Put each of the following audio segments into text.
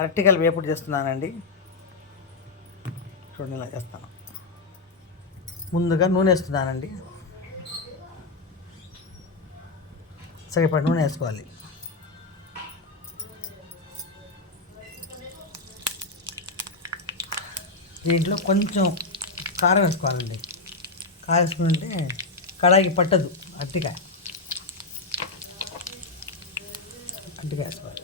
అరటికాయలు వేపుడు చేస్తున్నానండి. చూడండి ఇలా చేస్తాను. ముందుగా నూనె వేస్తున్నానండి. సరిపడి నూనె వేసుకోవాలి. దీంట్లో కొంచెం కారం వేసుకోవాలండి. కారం వేసుకుంటే కడాయికి పట్టదు. అరటికాయ వేసుకోవాలి.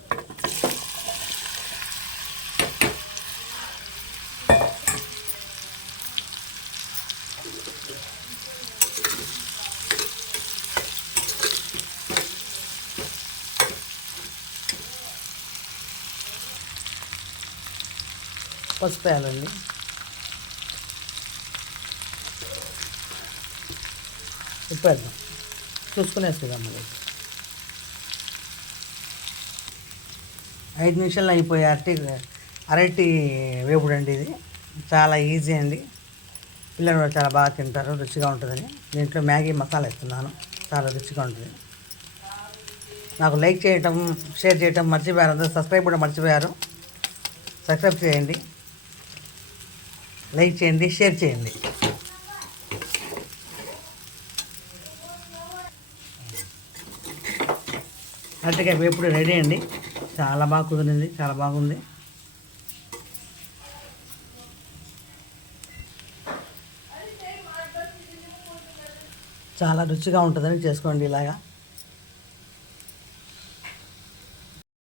పసుపు వేయాలండి. ఉప్పు వేద్దాం, చూసుకుని వేసుకుందాం. మళ్ళీ 5 నిమిషాల్లో అయిపోయే అరటి వేపుడు అండి. ఇది చాలా ఈజీ అండి. పిల్లలు కూడా చాలా బాగా తింటారు, రుచిగా ఉంటుందని. దీంట్లో మ్యాగీ మసాలా వేస్తున్నాను, చాలా రుచిగా ఉంటుంది. నాకు లైక్ చేయటం, షేర్ చేయటం మర్చిపోయారు. అందరూ సబ్స్క్రైబ్ కూడా మర్చిపోయారు. సబ్స్క్రైబ్ చేయండి, లైక్ చేయండి, షేర్ చేయండి. అరటికాయ వేపుడు రెడీ అండి. చాలా బాగా కుదిరింది, చాలా బాగుంది. చాలా రుచిగా ఉంటుందని చేసుకోండి ఇలాగా.